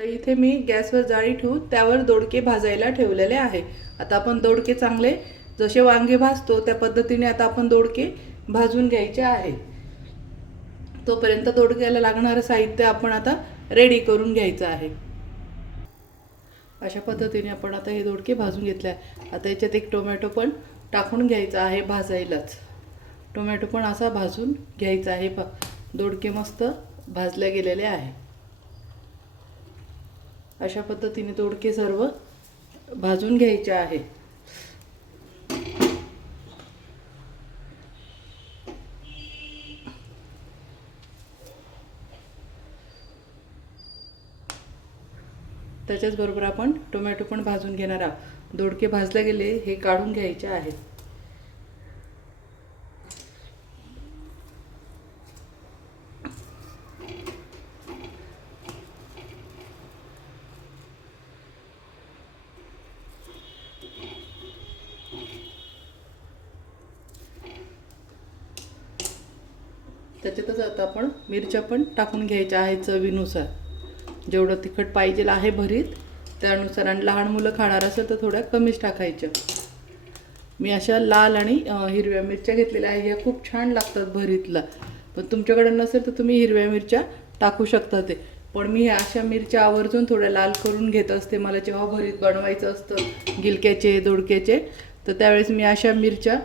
तर इथे मी गॅसवर जाळी ठेवून त्यावर दोडके भाजायला ठेवलेले आहे। आता आपण दोडके चांगले जसे वांगे भाजतो त्या पद्धतीने आता आपण दोडके भाजून घ्यायचे आहे। तोपर्यंत दोडक्याला लागणारे साहित्य आपण आता रेडी करून घ्यायचं आहे। अशा पद्धतीने आपण आता हे दोडके भाजून घेतले आहे। आता याच्यात एक टोमॅटो पण टाकून घ्यायचा आहे भाजायलाच। टोमॅटो पण असा भाजून घ्यायचा आहे। दोडके मस्त भाजले गेलेले आहे। अशा पद्धतीने दोडके सर्व भाजून घ्यायचे आहे। त्याच्याच बरोबर आपण टोमॅटो पण भाजून घेणार आहोत। दोडके भाजले गेले हे काढून घ्यायचे आहे। त्याच्यातच आता आपण मिरच्या पण टाकून घ्यायच्या आहेत चवीनुसार। जेवढं तिखट पाहिजे आहे भरीत त्यानुसार, आणि लहान मुलं खाणार असेल तर थोड्या कमीच टाकायच्या। मी अशा लाल आणि हिरव्या मिरच्या घेतलेल्या आहे। ह्या खूप छान लागतात भरीतला। पण तुमच्याकडे नसेल तर तुम्ही हिरव्या मिरच्या टाकू शकता ते। पण मी अशा मिरच्या आवर्जून थोड्या लाल करून घेत असते। मला जेव्हा भरीत बनवायचं असतं गिलक्याचे दोडक्याचे तर त्यावेळेस मी अशा मिरच्या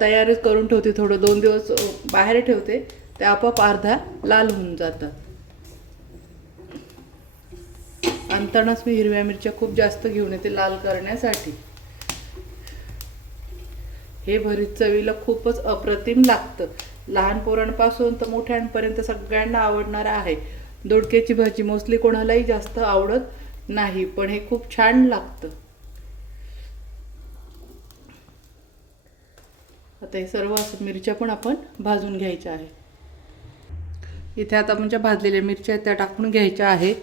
तयारच करून ठेवते। थोडं 2 दिवस बाहेर ठेवते, ते आपोआप अर्धा लाल होऊन जातात। आणतानाच मी हिरव्या मिरच्या खूप जास्त घेऊन येते लाल करण्यासाठी। हे भरीत चवीला खूपच अप्रतिम लागतं। लहान पोरांपासून तर मोठ्यांपर्यंत सगळ्यांना आवडणार आहे। दोडक्याची भाजी मोस्टली कोणालाही जास्त आवडत नाही, पण हे खूप छान लागतं। आता हे सर्व मिरच्या पण आपण भाजून घ्यायच्या आहे। इथे आता म्हणजे भाजलेल्या मिरच्या त्या टाकून घ्यायच्या आहेत।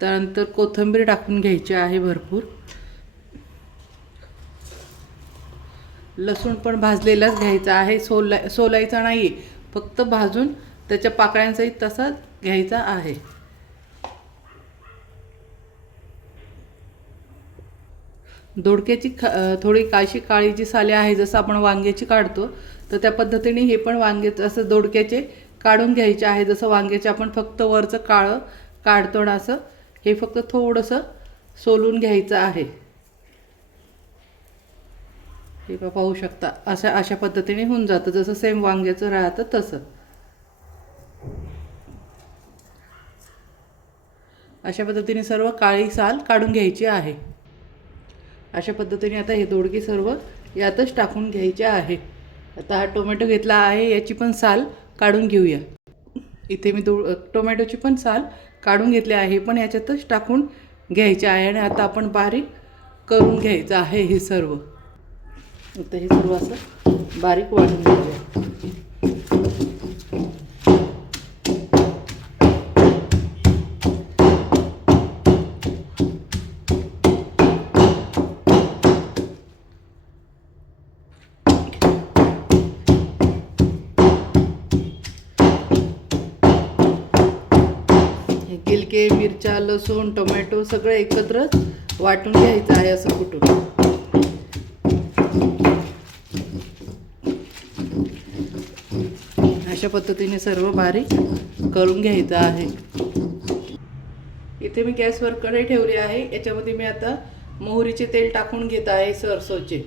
त्यानंतर कोथिंबीर टाकून घ्यायची आहे भरपूर। लसूण पण भाजलेलाच घ्यायचा आहे, सोलायचा नाही, फक्त भाजून त्याच्या पाकळ्यांसहित तसाच घ्यायचा आहे। दोडक्याची थोडी काळी जी साले आहे जसं आपण वांग्याची काढतो तर त्या पद्धतीने हे पण वांग्याचं असं दोडक्याचे काढून घ्यायचे आहे। जसं वांग्याचे आपण फक्त वरचं काळं काढतो ना, असं हे फक्त थोडंसं सोलून घ्यायचं आहे। हे पाहू शकता अशा पद्धतीने होऊन जातं, जसं सेम वांग्याचं राहतं तसं। अशा पद्धतीने सर्व काळी साल काढून घ्यायची आहे। अशा पद्धतीने आता हे दोडके सर्व यातच टाकून घ्यायचे आहे। आता हा टोमॅटो घेतला आहे, याची पण साल काढून घेऊया। इथे मी टोमॅटोची पण साल काढून घेतली आहे, पण याच्यातच टाकून घ्यायचे आहे। आणि आता आपण बारीक करून घ्यायचं आहे हे सर्व। आता हे सर्व असं बारीक वाटून घ्यायचं। गिलके, मिरच्या, लसूण, टोमॅटो सगळं एकत्र वाटून घ्यायचं आहे असं कुटून। अशा पद्धतीने सर्व बारीक करून घ्यायचं आहे। इथे मी गॅसवर कढई ठेवली आहे। याच्यामध्ये मी आता मोहरीचे तेल टाकून घेत आहे सरसोचे।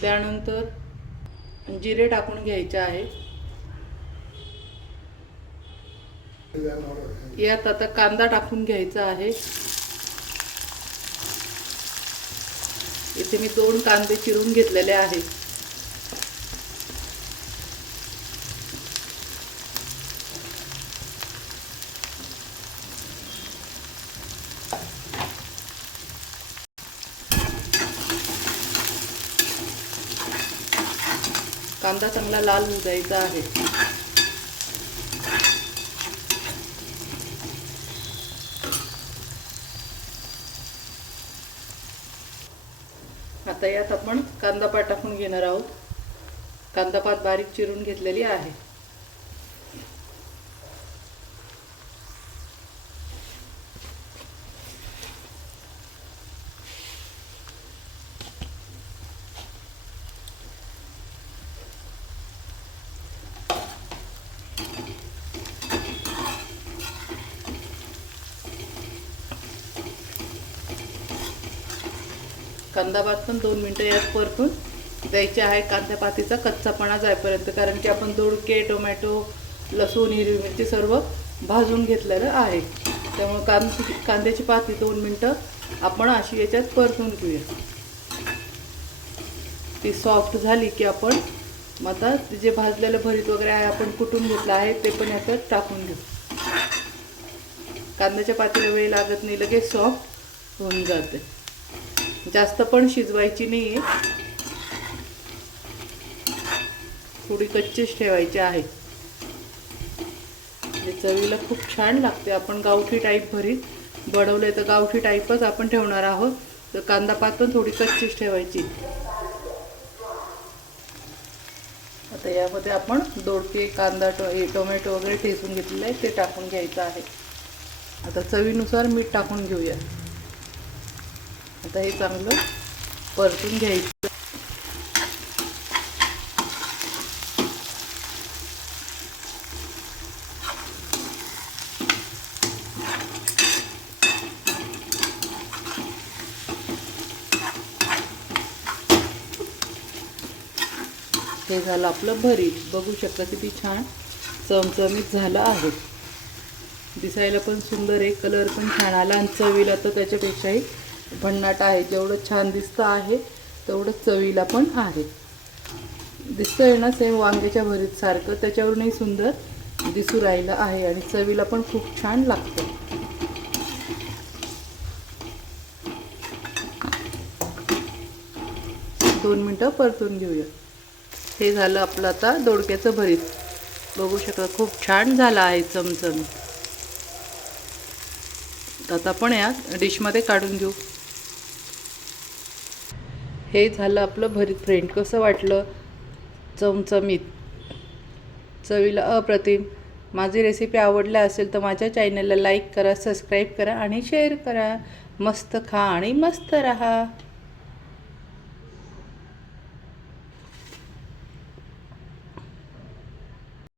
त्यानंतर जिरे टाकून घ्यायचे आहे। यात आता कांदा टाकून घ्यायचा आहे। इथे मी 2 कांदे चिरून घेतलेले आहेत। कांदा चांगला लाल होऊ द्यायचा आहे। आता यात आपण कांदा पात टाकून घेणार आहोत। कांदा पात बारीक चिरून घेतलेली आहे. कांदा पात पण 2 मिनिटं यात परतून द्यायचे आहे, कांदा पातीचा कच्चापणा जाईपर्यंत, कारण की आपण दोडके, टोमॅटो, लसूण, हिरवी मिरची सर्व भाजून घेतलेलं आहे. त्यामुळे कांद्याची पाती 2 मिनिटं आपण अशी याच्यात परतून घेऊया. ती सॉफ्ट झाली की आपण आता जे भाजलेलं भरीत वगैरे आहे आपण कुटून घेतलं आहे ते पण याच्यात टाकून घेऊ. कांद्याच्या पातीला वेळ लागत नाही, लगेच सॉफ्ट होऊन जाते. जास्त पण शिजवायची नाही, थोडी कच्चीच ठेवायची आहे. चवीला खूप छान लागते. आपण गावठी टाईप भरीत बनवले तर गावठी टाईपच आपण ठेवणार आहोत. तर कांदा पात पण थोडी कच्चीच ठेवायची. आता यामध्ये आपण दोडके, कांदा, टोमॅटो वगैरे ठेचून घेतलेलं आहे ते टाकून घ्यायचं आहे. आता चवीनुसार मीठ टाकून घेऊया. आता हे चांगलं परतून घ्यायचं. हे झालं आपलं भरीत. बघू शकता किती छान चमचमीत झालं आहे. दिसायला पण सुंदर आहे, कलर पण छान आला आणि चवीला तर त्याच्यापेक्षाही भन्नाट आहे. जेवढं छान दिसतं आहे तेवढंच चवीला पण आहे. दिसतंय ना सेम वांग्याच्या भरीत सारखं, त्याच्यावरूनही सुंदर दिसू राहिलं आहे आणि चवीला पण खूप छान लागतं. दोन मिनटं परतून घेऊया. हे झालं आपलं आता दोडक्याचं भरीत. बघू शकता खूप छान झालं आहे चमचमीत. आता आपण या डिशमध्ये काढून घेऊ. हे झालं आपलं भरीत फ्रेंड. कसं वाटलं? चमचमीत, चवीला अप्रतिम. माझी रेसिपी आवडली असेल तर माझ्या चॅनलला लाईक करा, सबस्क्राईब करा आणि शेअर करा. मस्त खा आणि मस्त रहा.